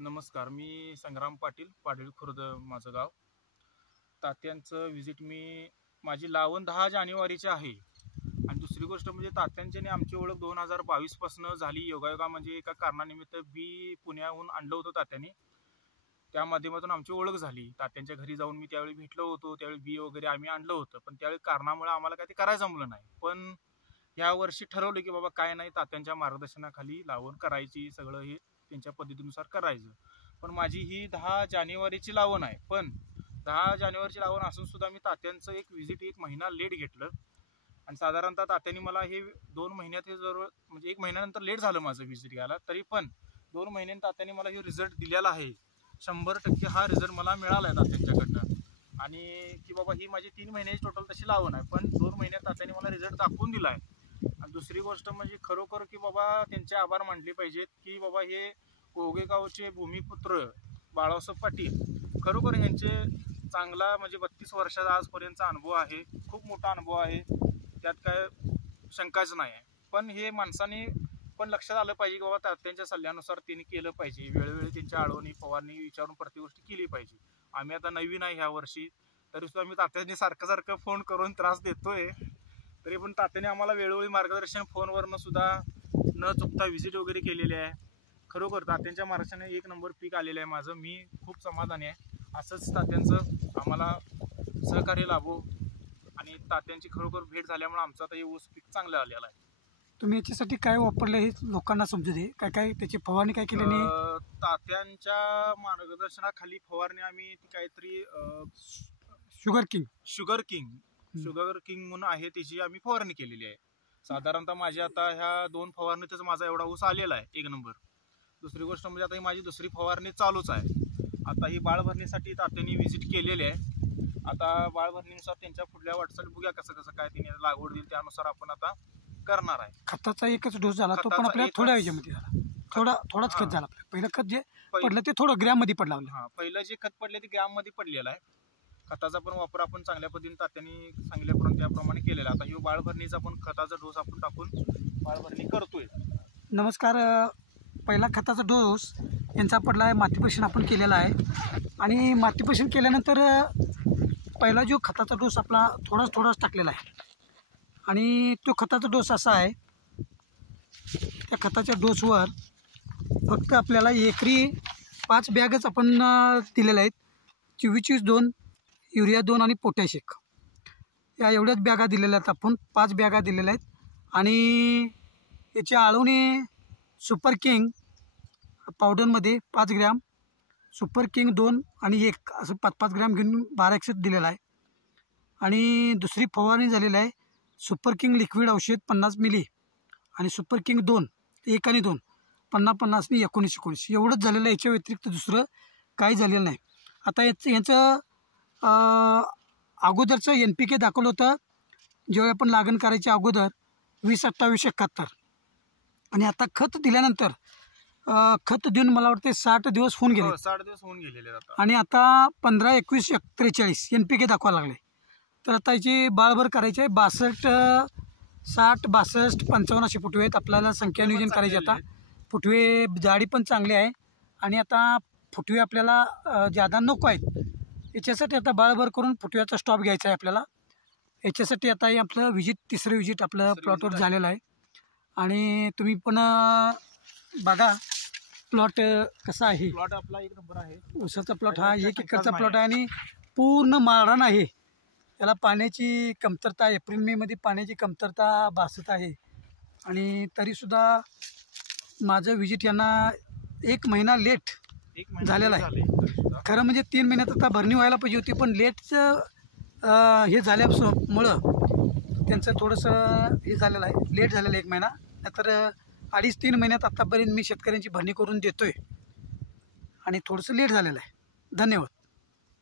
नमस्कार, मी संग्राम पाटील, पाडळी खुर्द माझं गाव. तात्यांचं व्हिजिट माझी लावण 10 जानेवारीची आहे. आणि दुसरी गोष्ट म्हणजे तात्यांची आणि आमची ओळख 2022 पासून झाली. योगायोगा म्हणजे एका कारणानिमित्त बी पुण्याहून आणलं होतं तात्यांनी, त्या माध्यमातून आमची ओळख झाली. तात्यांच्या घरी जाऊन मी त्यावेळी भेटलो होतो, त्यावेळी बी वगैरे आम्ही आणलं होतं, पण त्यावेळी कारणामुळे आम्हाला काय ते करायचं जमलं नाही. पण ह्या वर्षी ठरवलं की बाबा काय नाही, तात्यांच्या मार्गदर्शनाखाली लावण करायची, सगळं हे त्यांच्या पद्धतीनुसार करायचं. पण माझी ही 10 जानेवारीची लावण आहे. पण 10 जानेवारीची लावण असून सुद्धा मी तात्यांचं एक व्हिजिट 1 महिना लेट घेतलं. आणि साधारणतः तात्यांनी मला हे 2 महिन्यात हे जवळ म्हणजे 1 महिन्यानंतर लेट झालं माझं व्हिजिट घ्यायला. तरी पण 2 महिन्यांनी तात्यांनी मला हे रिझल्ट दिलेला आहे. 100% हा रिझल्ट मला मिळाला आहे तात्यांच्याकडनं. आणि की बाबा ही माझी 3 महिन्याची टोटल तशी लावण आहे, पण 2 महिन्यात तात्यांनी मला रिझल्ट दाखवून दिला आहे. आणि दुसरी गोष्ट म्हणजे खरोखर की बाबा त्यांचे आभार मानले पाहिजेत की बाबा हे कोळेगावचे भूमिपुत्र बाळासाहेब पाटील, खरोखर यांचे चांगला म्हणजे 32 वर्षाचा आजपर्यंतचा अनुभव आहे, खूप मोठा अनुभव आहे, त्यात काय शंकाच नाही आहे. पण हे माणसाने पण लक्षात आलं पाहिजे की बाबा त्यांच्या सल्ल्यानुसार त्यांनी केलं पाहिजे. वेळोवेळी त्यांच्या आळवणी फवारणी विचारून प्रत्येक गोष्टी केली पाहिजे. आम्ही आता नवीन आहे ह्या वर्षी, तरीसुद्धा आम्ही तात्यांनी सारखं फोन करून त्रास देतोय. तरी पण तात्याने आम्हाला वेळोवेळी मार्गदर्शन फोनवरनं सुद्धा न चुकता व्हिजिट वगैरे केलेली आहे. खरोखर तात्यांच्या मार्गदर्शनाने 1 नंबर पीक आलेलं आहे माझं. मी खूप समाधानी आहे. असंच तात्यांचं आम्हाला सहकार्य लाभो. आणि तात्यांची खरोखर भेट झाल्यामुळे आमचं आता हे ऊस पीक चांगलं आलेलं आहे. तुम्ही याच्यासाठी काय वापरलं हे लोकांना समजू दे. काय त्याची फवारणी काय केली? तात्यांच्या मार्गदर्शनाखाली फवारणी आम्ही काहीतरी शुगर किंग म्हणून आहे, त्याची आम्ही फवारणी केलेली आहे. साधारणतः माझी आता ह्या 2 फवारणीतच माझा एवढा ऊस आलेला आहे 1 नंबर. दुसरी गोष्ट म्हणजे आता ही माझी दुसरी फवारणी चालूच आहे. आता ही बाळभरणीसाठी तात्यांनी व्हिजिट केलेली आहे. आता बाळभरणीनुसार त्यांच्या पुढल्या वाटचाली बघूया कसं काय त्यांनी लागवड दिली, त्यानुसार आपण आता करणार आहे. खताचा एकच डोस झाला तो, पण आपल्याला थोड्या याच्यामध्ये झाला, थोडाच खत झाला. पहिलं खत जे पडलं ते थोडं ग्रॅम मध्ये पडलं. पहिलं जे खत पडले ते ग्रॅम मध्ये पडलेलं आहे. खताचा पण वापर आपण चांगल्या पद्धतीने तात्यांनी सांगितल्याप्रमाणे त्याप्रमाणे केलेला. आता ही बाळभरणीचा पण खताचा डोस आपण टाकून बाळभरणी करतोय. नमस्कार. पहिला खताचा डोस यांचा पडला आहे, मातीपोषण आपण केलेला आहे. आणि मातीपोषण केल्यानंतर पहिला जो खताचा डोस आपला थोडाच टाकलेला आहे. आणि तो खताचा डोस असा आहे, त्या खताच्या डोसवर फक्त आपल्याला एकरी 5 बॅगच आपण दिलेल्या आहेत. 24-2, युरिया 2 आणि पोटॅश 1 या एवढ्याच बॅगा दिलेल्या आहेत. आपण 5 बॅगा दिलेल्या आहेत. आणि याच्या आळवणी सुपर किंग पावडरमध्ये 5 ग्रॅम, सुपर किंग 2 आणि 1 असं 5-5 ग्रॅम घेऊन 12 दिलेला आहे. आणि दुसरी फवारणी झालेली आहे सुपर किंग लिक्विड औषध 50 मिली आणि सुपर किंग 2 1 आणि 2 50-50 आणि 19-19 एवढंच झालेलं आहे. याच्या व्यतिरिक्त दुसरं काही झालेलं नाही. आता यांचं अगोदरचं NPK दाखवलं होतं जेव्हा आपण लागण करायच्या अगोदर 20-28-71. आणि आता खत दिल्यानंतर खत देऊन मला वाटते 60 दिवस होऊन गेले. 60 दिवस होऊन गेलेले. आणि आता 15-21-43 NPK दाखवायला लागले. तर आता याची बाळभर करायची आहे. 62, 60, 62, 55 असे फुटवे आहेत. आपल्याला संख्या नियोजन करायचे. आता फुटवे जाडी पण चांगली आहे. आणि आता फुटवे आपल्याला जादा नको आहेत. याच्यासाठी आता बाळभर करून फुटव्याचा स्टॉप घ्यायचा आहे आपल्याला. याच्यासाठी आता हे आपलं तिसरं व्हिजिट आपलं प्लॉटवर झालेलं आहे. आणि तुम्ही पण बघा प्लॉट कसा आहे. प्लॉट आपला 1 नंबर आहे. ऊसाचा प्लॉट हा 1 एकरचा प्लॉट आहे. आणि पूर्ण माळरान आहे. त्याला पाण्याची कमतरता, एप्रिल-मे मध्ये पाण्याची कमतरता भासत आहे. आणि तरीसुद्धा माझं व्हिजिट यांना 1 महिना लेट झालेला आहे. खरं म्हणजे 3 महिन्यात आता भरणी व्हायला पाहिजे होती, पण लेटचं हे झाल्यामुळं त्यांचं थोडंसं हे झालेलं आहे, लेट झालेलं आहे 1 महिना. नाहीतर 2.5-3 महिन्यात आत्तापर्यंत मी शेतकऱ्यांची भरणी करून देतोय. आणि थोडंसं लेट झालेलं आहे. धन्यवाद.